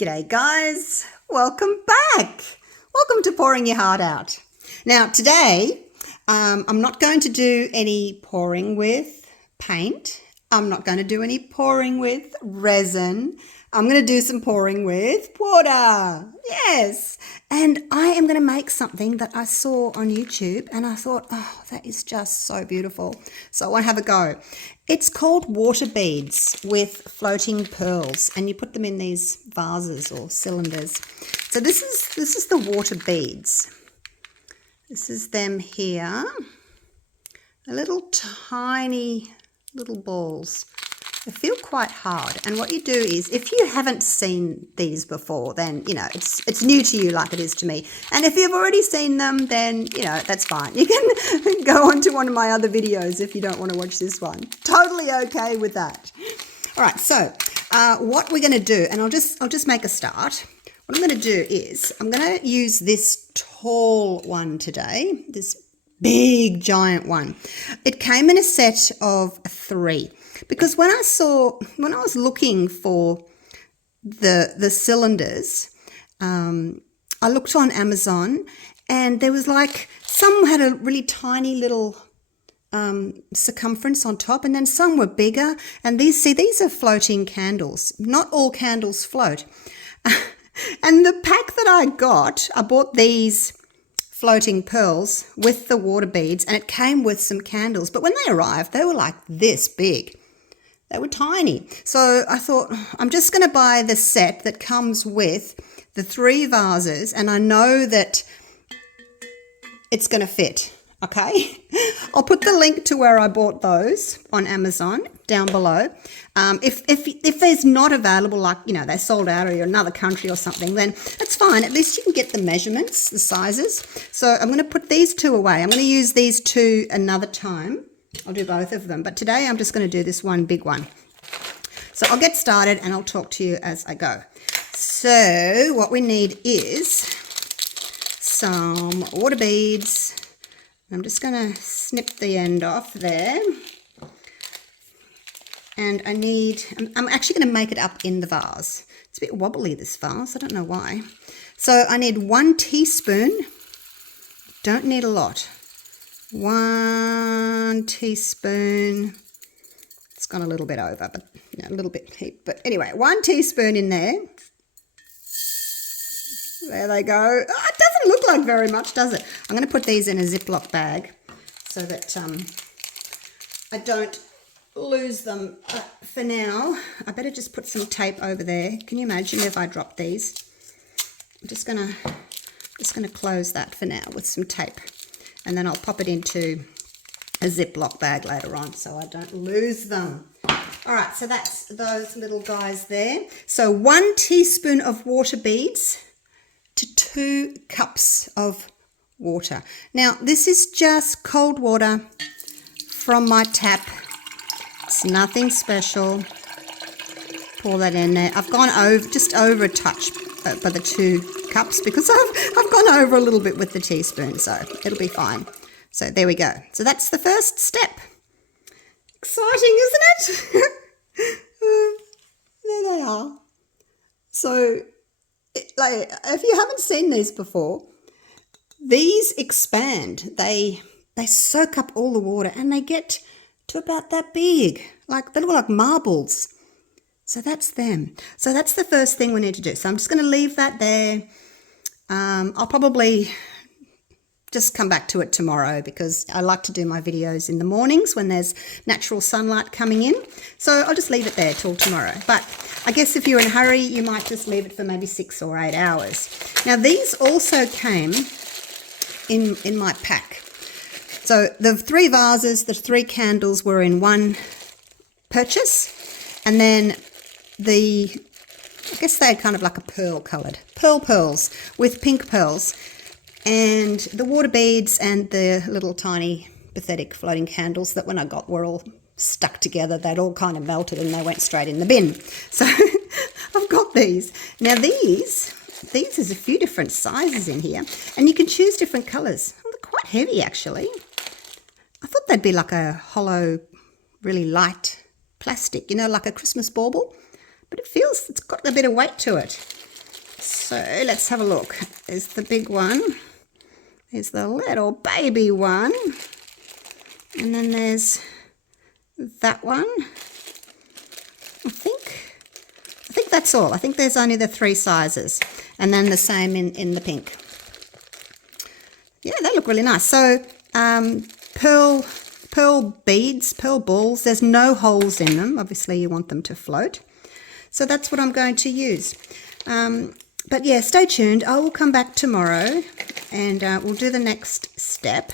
G'day guys, welcome back. Welcome to Pouring Your Heart Out. Now today, I'm not going to do any pouring with paint. I'm not going to do any pouring with resin. I'm going to do some pouring with water. Yes. And I am going to make something that I saw on YouTube and I thought, oh, that is just so beautiful. So I want to have a go. It's called water beads with floating pearls, and you put them in these vases or cylinders. So this is the water beads. This is them here. The little tiny little balls. They feel quite hard, and what you do is, if you haven't seen these before, then you know it's new to you like it is to me. And if you've already seen them, then you know that's fine. You can go on to one of my other videos if you don't want to watch this one. Totally okay with that. All right, so what we're going to do, and I'll just make a start. What I'm going to do is I'm going to use this tall one today, this big giant one. It came in a set of 3. Because when I was looking for the cylinders, I looked on Amazon, and there was like, some had a really tiny little circumference on top, and then some were bigger. And these are floating candles. Not all candles float. And the pack that I bought these floating pearls with the water beads, and it came with some candles. But when they arrived, they were like this big. They were tiny. So I thought, I'm just going to buy the set that comes with the 3 vases, and I know that it's going to fit, okay? I'll put the link to where I bought those on Amazon down below. If there's not available, like, you know, they're sold out or you're in another country or something, then that's fine. At least you can get the measurements, the sizes. So I'm going to put these 2 away. I'm going to use these 2 another time. I'll do both of them, but today I'm just going to do this one big one. So I'll get started and I'll talk to you as I go. So what we need is some water beads. I'm just going to snip the end off there. And I'm actually going to make it up in the vase. It's a bit wobbly, this vase. I don't know why. So I need 1 teaspoon. Don't need a lot. 1 teaspoon. It's gone a little bit over, but you know, a little bit heap. But anyway, 1 teaspoon in there. There they go. Oh, it doesn't look like very much, does it? I'm going to put these in a Ziploc bag so that I don't lose them. For now, I better just put some tape over there. Can you imagine if I dropped these? I'm just gonna close that for now with some tape. And then I'll pop it into a Ziploc bag later on so I don't lose them. All right, so that's those little guys there. So 1 teaspoon of water beads to 2 cups of water. Now, this is just cold water from my tap. It's nothing special. Pour that in there. I've gone over, just over a touch by the 2 cups because I've gone over a little bit with the teaspoon, so it'll be fine. So there we go. So that's the first step. Exciting, isn't it? There they are. So like, if you haven't seen these before, these expand. They soak up all the water and they get to about that big. Like, they look like marbles. So that's them. So that's the first thing we need to do. So I'm just going to leave that there. I'll probably just come back to it tomorrow because I like to do my videos in the mornings when there's natural sunlight coming in. So I'll just leave it there till tomorrow. But I guess if you're in a hurry, you might just leave it for maybe 6 or 8 hours. Now, these also came in my pack. So the 3 vases, the 3 candles were in one purchase. And then I guess they're kind of like a pearl-coloured, pearls with pink pearls, and the water beads and the little tiny pathetic floating candles that when I got were all stuck together. They'd all kind of melted and they went straight in the bin. So I've got these. Now these there's a few different sizes in here, and you can choose different colours. Oh, they're quite heavy actually. I thought they'd be like a hollow, really light plastic, you know, like a Christmas bauble. But it's got a bit of weight to it. So let's have a look. There's the big one. There's the little baby one. And then there's that one. I think that's all. I think there's only the 3 sizes. And then the same in the pink. Yeah, they look really nice. So pearl beads, pearl balls. There's no holes in them. Obviously, you want them to float. So that's what I'm going to use. But yeah, stay tuned. I will come back tomorrow and we'll do the next step.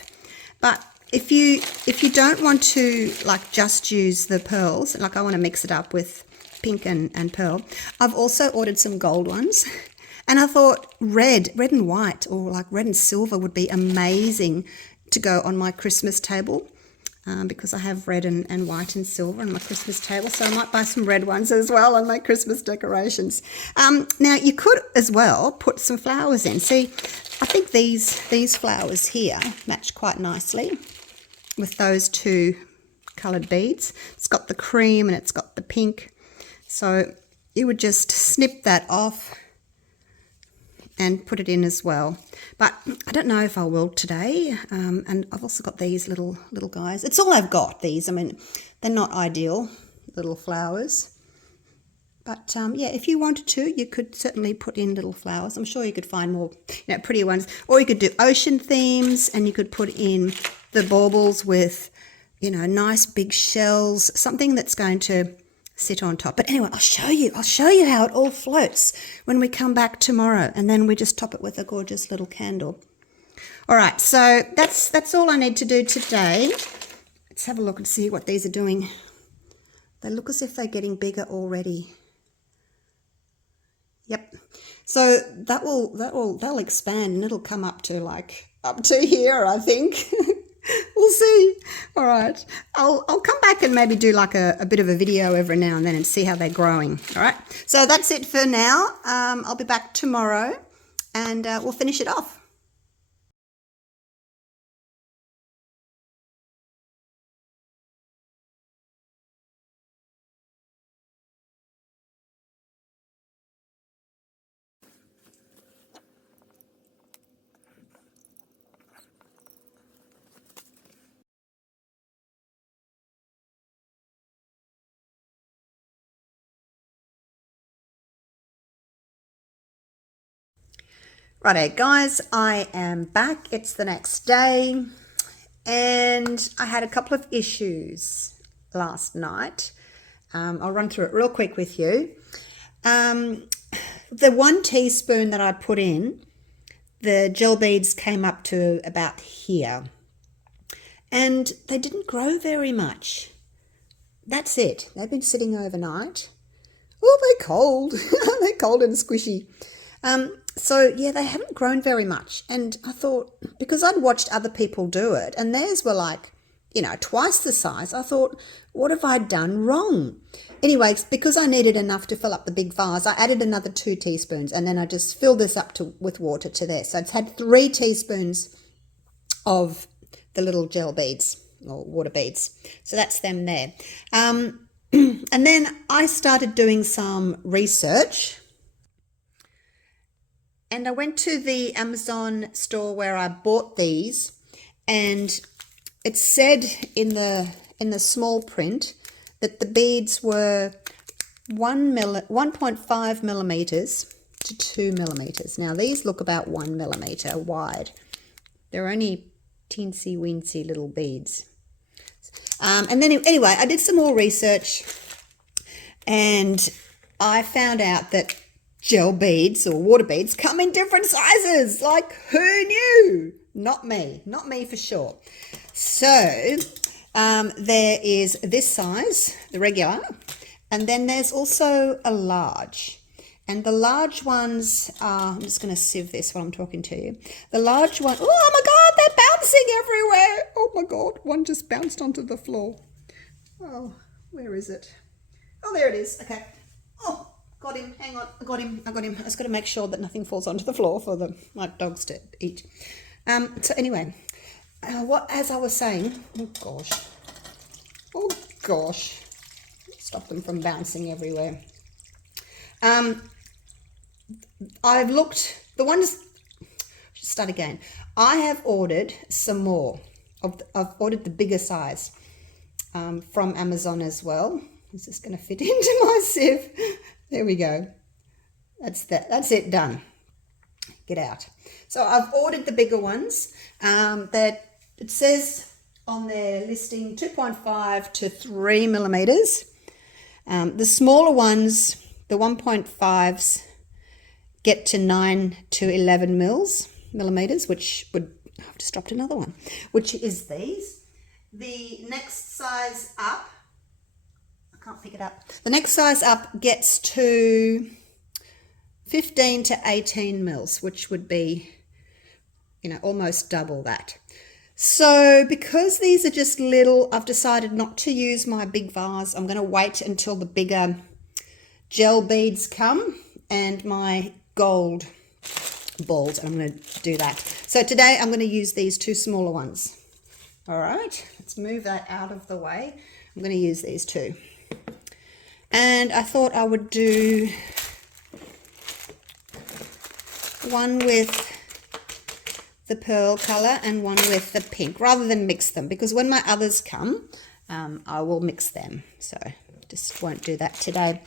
But if you don't want to like just use the pearls, like I want to mix it up with pink and pearl, I've also ordered some gold ones. And I thought red and white, or like red and silver would be amazing to go on my Christmas table. Because I have red and white and silver on my Christmas table. So I might buy some red ones as well on my Christmas decorations. Now, you could as well put some flowers in. See, I think these flowers here match quite nicely with those 2 coloured beads. It's got the cream and it's got the pink. So you would just snip that off and put it in as well. But I don't know if I will today. And I've also got these little guys. It's all I've got, these. I mean, they're not ideal little flowers. But yeah, if you wanted to, you could certainly put in little flowers. I'm sure you could find more, prettier ones. Or you could do ocean themes, and you could put in the baubles with, nice big shells, something that's going to sit on top. But anyway, I'll show you how it all floats when we come back tomorrow, and then we just top it with a gorgeous little candle. All right, so that's all I need to do today. Let's have a look and see what these are doing. They look as if they're getting bigger already. Yep. So they'll expand and it'll come up to here, I think. We'll see. All right. I'll come back and maybe do like a bit of a video every now and then and see how they're growing. All right. So that's it for now. I'll be back tomorrow and we'll finish it off. Righto, guys, I am back. It's the next day and I had a couple of issues last night. I'll run through it real quick with you. The 1 teaspoon that I put in, the gel beads came up to about here and they didn't grow very much. That's it. They've been sitting overnight. Oh, they're cold. They're cold and squishy. So yeah, they haven't grown very much. And I thought, because I'd watched other people do it and theirs were like, twice the size, I thought, what have I done wrong? Anyways, because I needed enough to fill up the big vase, I added another 2 teaspoons and then I just filled this up with water to there. So it's had 3 teaspoons of the little gel beads or water beads. So that's them there. And then I started doing some research. And I went to the Amazon store where I bought these, and it said in the small print that the beads were 1.5 millimeters to 2 millimeters. Now these look about 1 millimeter wide. They're only teensy weensy little beads. And then anyway, I did some more research, and I found out that gel beads or water beads come in different sizes. Like, who knew? Not me for sure. So there is this size, the regular, and then there's also a large. And the large ones are, I'm just going to sieve this while I'm talking to you. The large one, oh my God, they're bouncing everywhere. Oh my God, one just bounced onto the floor. Oh, where is it? Oh, there it is. Okay. Oh, got him. Hang on. I got him. I just got to make sure that nothing falls onto the floor for my dogs to eat. So anyway, as I was saying, oh gosh, stop them from bouncing everywhere. I've looked, the ones, start again. I have ordered some more. I've ordered the bigger size from Amazon as well. Is this going to fit into my sieve? There we go. That's it, done. Get out. So I've ordered the bigger ones. That it says on their listing 2.5 to 3 millimeters. The smaller ones, the 1.5s, get to 9 to 11 millimeters, which would, I've just dropped another one, which is these. The next size up, I can't pick it up. The next size up gets to 15 to 18 mils, which would be, you know, almost double that. So because these are just little, I've decided not to use my big vase. I'm going to wait until the bigger gel beads come and my gold balls, and I'm going to do that. So today I'm going to use these two smaller ones. All right, let's move that out of the way. I'm going to use these two. And I thought I would do one with the pearl color and one with the pink, rather than mix them, because when my others come, I will mix them. So just won't do that today.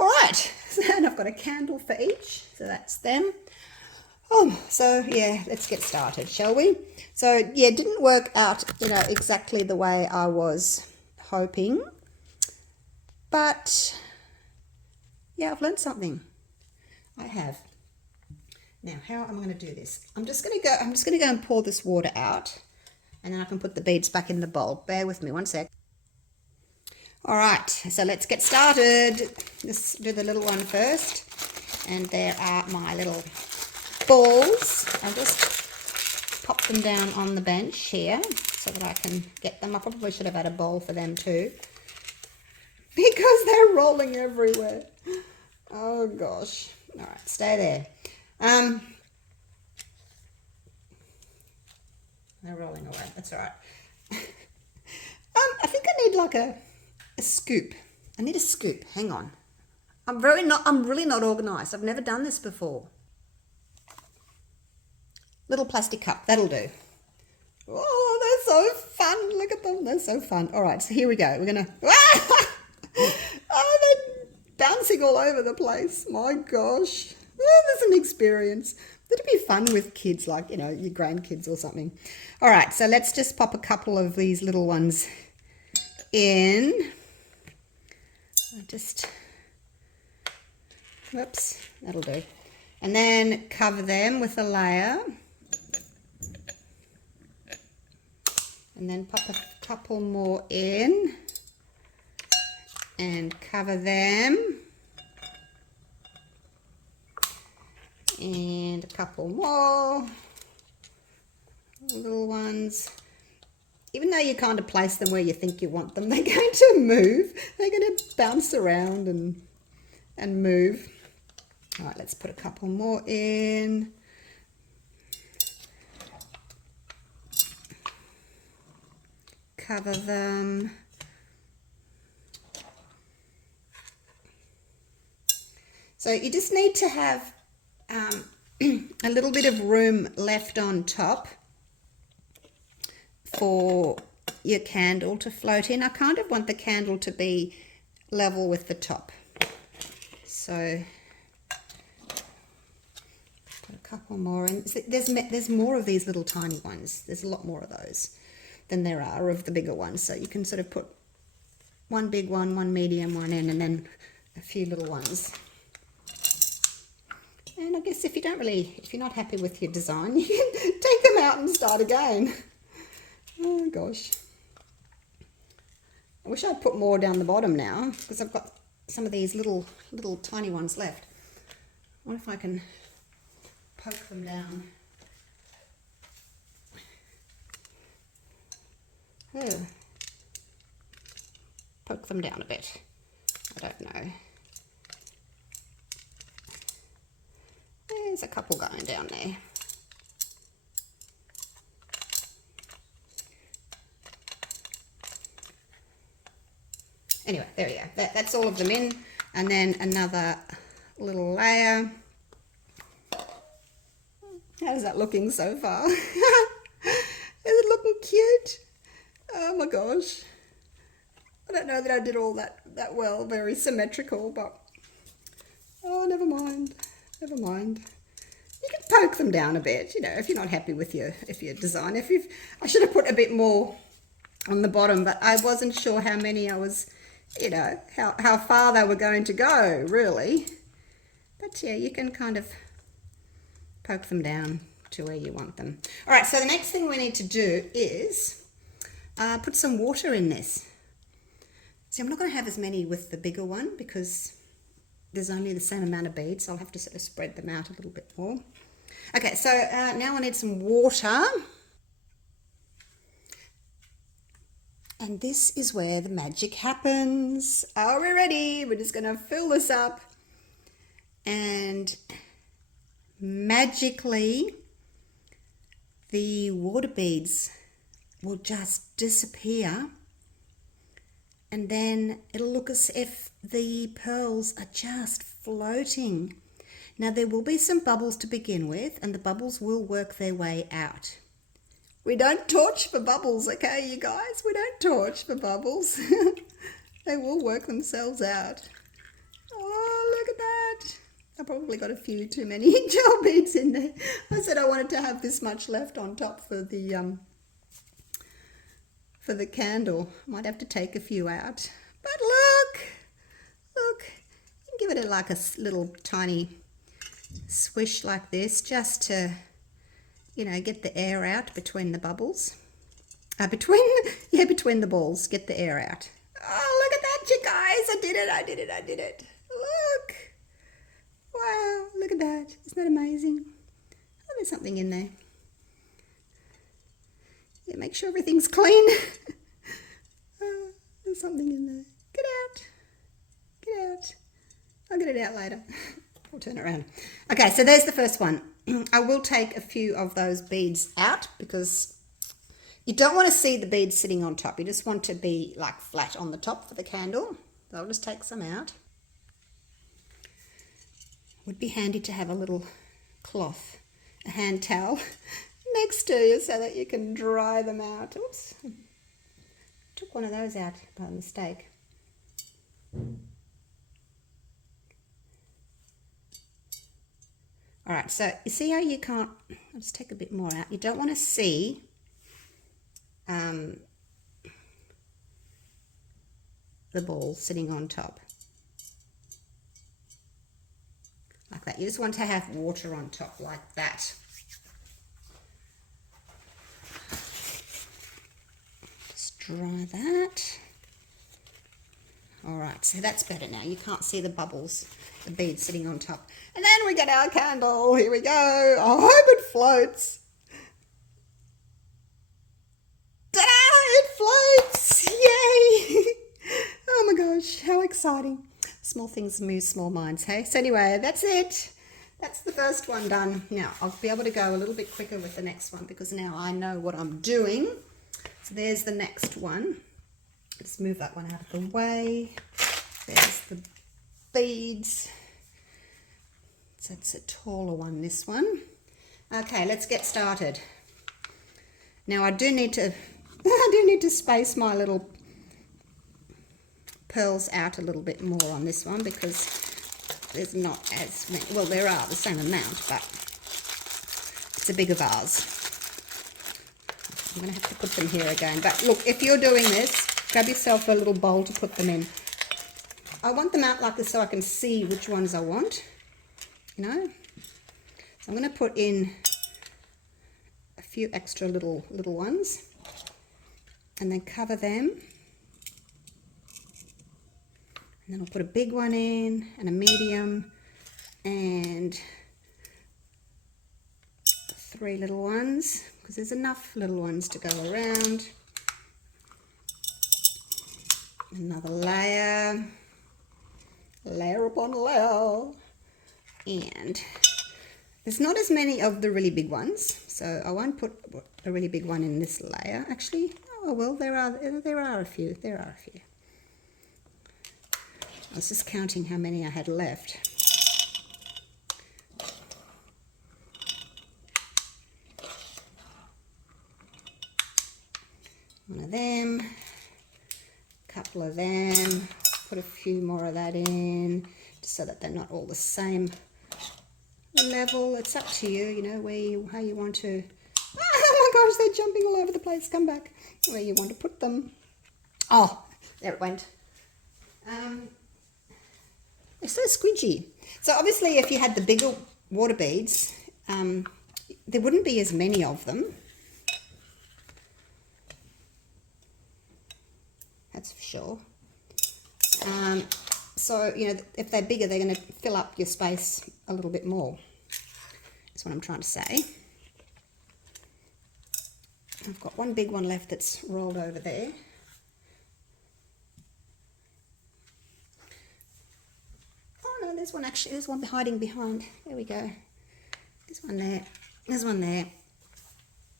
All right, and I've got a candle for each, so that's them. So yeah, let's get started, shall we? So yeah, it didn't work out, you know, exactly the way I was hoping, but yeah, I've learned something. I have. Now, how am I going to do this? I'm just going to go and pour this water out, and then I can put the beads back in the bowl. Bear with me one sec. All right, so let's get started. Let's do the little one first. And there are my little balls. I'll just pop them down on the bench here so that I can get them. I probably should have had a bowl for them too, because they're rolling everywhere. Oh gosh. All right, stay there. They're rolling away. That's all right. I think I need like a scoop. I need a scoop. Hang on. I'm really not organized. I've never done this before. Little plastic cup. That'll do. Oh, they're so fun. Look at them. They're so fun. All right, so here we go. We're gonna. Oh, they're bouncing all over the place. My gosh. There's an experience. It'd be fun with kids, like, you know, your grandkids or something. All right, so let's just pop a couple of these little ones in. Whoops, that'll do. And then cover them with a layer. And then pop a couple more in. And cover them. And a couple more little ones. Even though you kind of place them where you think you want them, they're going to move. They're going to bounce around and move. All right, let's put a couple more in. Cover them. So you just need to have a little bit of room left on top for your candle to float in. I kind of want the candle to be level with the top. So put a couple more in. There's more of these little tiny ones. There's a lot more of those than there are of the bigger ones. So you can sort of put one big one, one medium one in, and then a few little ones. And I guess if you're not happy with your design, you can take them out and start again. Oh gosh. I wish I'd put more down the bottom now, because I've got some of these little tiny ones left. I wonder if I can poke them down. Oh. Poke them down a bit. I don't know. There's a couple going down there. Anyway, there we go. That's all of them in. And then another little layer. How's that looking so far? Is it looking cute? Oh my gosh. I don't know that I did all that well, very symmetrical, but oh, never mind. Never mind. You can poke them down a bit, you know, if you're not happy with your design. I should have put a bit more on the bottom, but I wasn't sure how many I was, you know, how far they were going to go, really. But yeah, you can kind of poke them down to where you want them. All right, so the next thing we need to do is put some water in this. See, I'm not going to have as many with the bigger one because there's only the same amount of beads, so I'll have to sort of spread them out a little bit more. Okay, so now I need some water. And this is where the magic happens. Are we ready? We're just going to fill this up. And magically, the water beads will just disappear. And then it'll look as if the pearls are just floating. Now there will be some bubbles to begin with, and the bubbles will work their way out. We don't torch for bubbles, okay, you guys? We don't torch for bubbles. They will work themselves out. Oh, look at that. I probably got a few too many gel beads in there. I said I wanted to have this much left on top for the candle. Might have to take a few out. But look, you can give it like a little tiny swish like this, just to, you know, get the air out between the bubbles. Between the balls, get the air out. Oh, look at that, you guys. I did it. Look. Wow, look at that. Isn't that amazing? Oh, there's something in there. Yeah, make sure everything's clean. There's something in there. Get out. I'll get it out later. I'll turn it around. Okay, so there's the first one. I will take a few of those beads out because you don't want to see the beads sitting on top. You just want to be like flat on the top for the candle. So I'll just take some out. Would be handy to have a little cloth, a hand towel next to you so that you can dry them out. Oops, took one of those out by mistake. All right, so you see how you can't, I'll just take a bit more out. You don't want to see the ball sitting on top. Like that. You just want to have water on top like that. Just dry that. All right, so that's better now. You can't see the bubbles, the beads sitting on top. And then we get our candle. Here we go. I hope it floats. Ta-da! It floats! Yay! Oh my gosh, how exciting. Small things move small minds, hey? So anyway, that's it. That's the first one done. Now, I'll be able to go a little bit quicker with the next one because now I know what I'm doing. So there's the next one. Let's move that one out of the way. There's the beads. So it's a taller one, this one. Okay, let's get started. Now I do need to space my little pearls out a little bit more on this one because there's not as many. Well, there are the same amount, but it's a bigger vase. I'm going to have to put them here again. But look, if you're doing this, grab yourself a little bowl to put them in. I want them out like this so I can see which ones I want, you know. So I'm going to put in a few extra little ones and then cover them. And then I'll put a big one in and a medium and 3 little ones because there's enough little ones to go around. Another layer upon layer. And there's not as many of the really big ones, so I won't put a really big one in this layer. Actually, oh well, there are a few. I was just counting how many I had left. One of them, a couple of them, put a few more of that in, just so that they're not all the same level. It's up to you, you know, how you want to. Oh my gosh, they're jumping all over the place. Come back. Where you want to put them. Oh, there it went. They're so squidgy. So obviously if you had the bigger water beads, there wouldn't be as many of them. That's for sure. So, you know, if they're bigger, they're going to fill up your space a little bit more. That's what I'm trying to say. I've got one big one left that's rolled over there. Oh no, there's one actually, there's one hiding behind. There we go. There's one there. There's one there.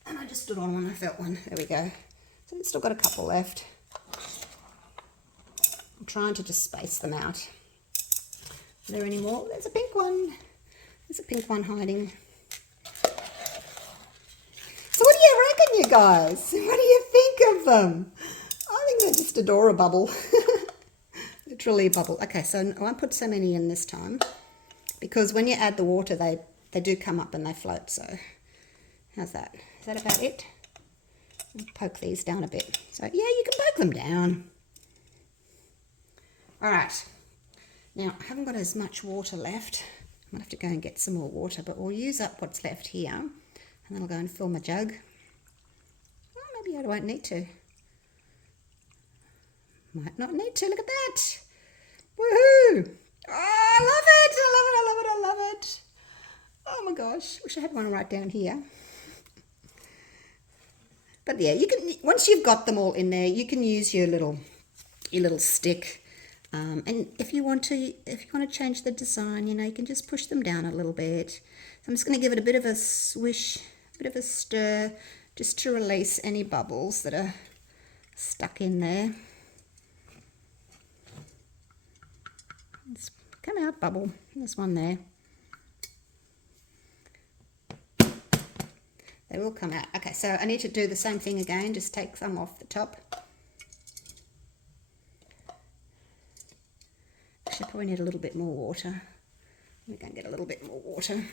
And I just stood on one, I felt one. There we go. So we've still got a couple left. I'm trying to just space them out. Are there any more? There's a pink one. There's a pink one hiding. So what do you reckon, you guys? What do you think of them? I think they're just adorable. Literally a bubble. Okay, so I won't put so many in this time, because when you add the water, they do come up and they float. So how's that? Is that about it? I'll poke these down a bit. So yeah, you can poke them down. All right. Now, I haven't got as much water left. I might have to go and get some more water, but we'll use up what's left here, and then I'll go and fill my jug. Oh, maybe I won't need to. Might not need to. Look at that. Woohoo! Oh, I love it. I love it. I love it. I love it. Oh my gosh. Wish I had one right down here. But yeah, you can, once you've got them all in there, you can use your little stick. And if you want to change the design, you know, you can just push them down a little bit. So I'm just going to give it a bit of a swish, a bit of a stir, just to release any bubbles that are stuck in there. Let's come out, bubble. There's one there. They will come out. Okay, so I need to do the same thing again. Just take some off the top. Actually, I probably need a little bit more water. We're going to get a little bit more water. And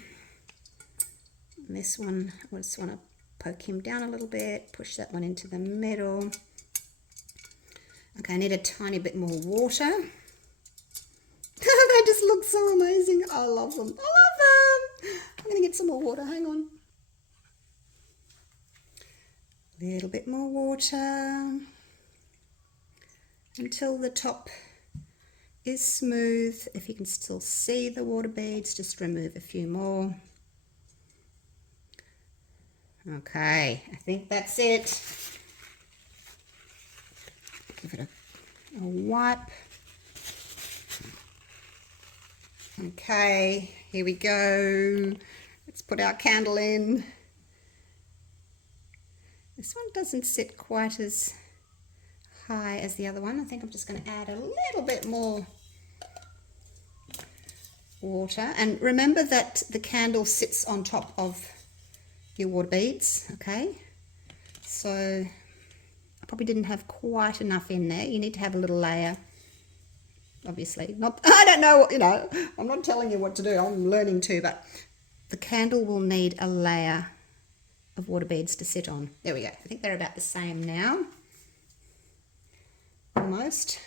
this one, I just want to poke him down a little bit, push that one into the middle. Okay, I need a tiny bit more water. They just look so amazing. I love them. I love them. I'm going to get some more water. Hang on. A little bit more water until the top is smooth. If you can still see the water beads, just remove a few more. Okay, I think that's it. Give it a wipe. Okay, here we go. Let's put our candle in. This one doesn't sit quite as high as the other one. I think I'm just going to add a little bit more water. And remember that the candle sits on top of your water beads, okay? So I probably didn't have quite enough in there. You need to have a little layer, obviously. Not, I don't know, you know, I'm not telling you what to do. I'm learning too, but the candle will need a layer of water beads to sit on. There we go. I think they're about the same now. Almost.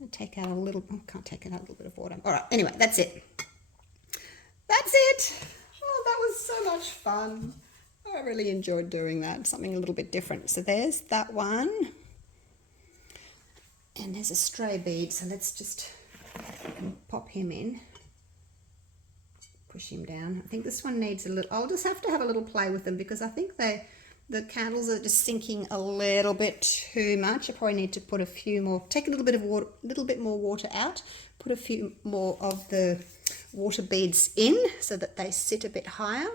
I'll take out a little, I can't take out a little bit of water. All right, anyway, that's it. That's it. Oh, that was so much fun. I really enjoyed doing that, something a little bit different. So there's that one. And there's a stray bead, so let's just pop him in. Push him down. I think this one needs a little, I'll just have to have a little play with them because I think the candles are just sinking a little bit too much. I probably need to put a few more, take a little bit of water, a little bit more water out, put a few more of the water beads in so that they sit a bit higher.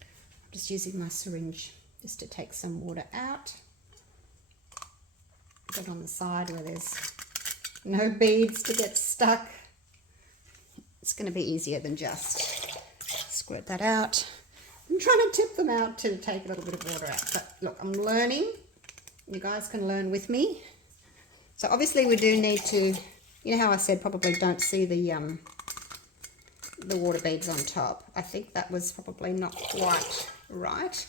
I'm just using my syringe just to take some water out. Put it on the side where there's no beads to get stuck. It's going to be easier than just squirt that out. I'm trying to tip them out to take a little bit of water out. But look, I'm learning. You guys can learn with me. So obviously we do need to, you know how I said probably don't see the water beads on top. I think that was probably not quite right.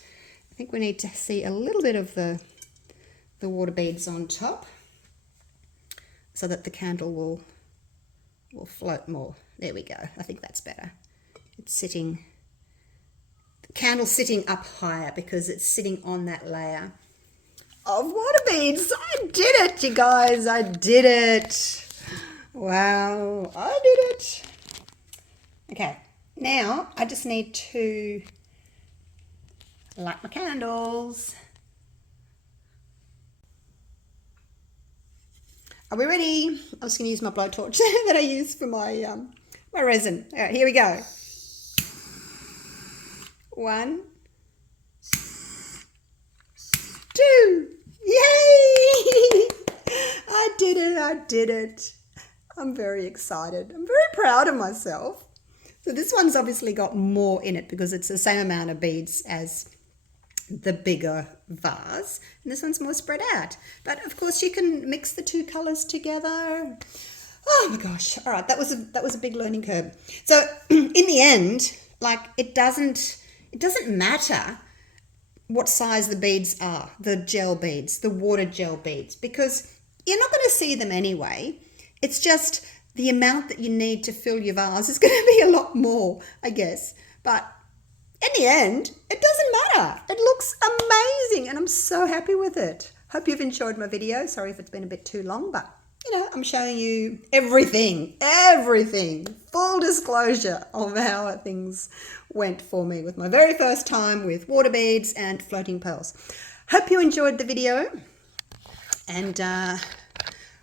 I think we need to see a little bit of the water beads on top so that the candle will float more. There we go. I think that's better. It's sitting, the candle's sitting up higher because it's sitting on that layer of water beads. I did it, you guys. I did it. Wow, I did it. Okay, now I just need to light my candles. Are we ready? I'm just going to use my blowtorch that I use for my my resin. All right, here we go. 1, 2. Yay! I did it. I did it. I'm very excited. I'm very proud of myself. So this one's obviously got more in it because it's the same amount of beads as the bigger vase, and this one's more spread out. But of course you can mix the two colors together. Oh my gosh. All right, that was a big learning curve. So in the end, like it doesn't matter what size the beads are, the gel beads, the water gel beads, because you're not going to see them anyway. It's just the amount that you need to fill your vase is going to be a lot more, I guess. But in the end, it doesn't matter. It looks amazing and I'm so happy with it. Hope you've enjoyed my video. Sorry if it's been a bit too long, but you know, I'm showing you everything, full disclosure of how things went for me with my very first time with water beads and floating pearls. Hope you enjoyed the video, and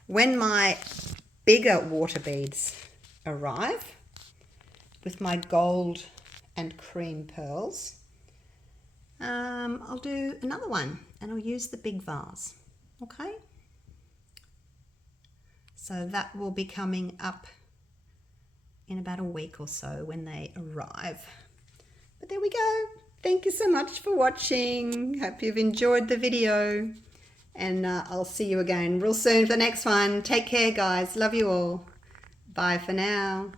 when my bigger water beads arrive with my gold and cream pearls, I'll do another one and I'll use the big vase. Okay, so that will be coming up in about a week or so when they arrive. But there we go. Thank you so much for watching. Hope you've enjoyed the video, and I'll see you again real soon for the next one. Take care, guys. Love you all. Bye for now.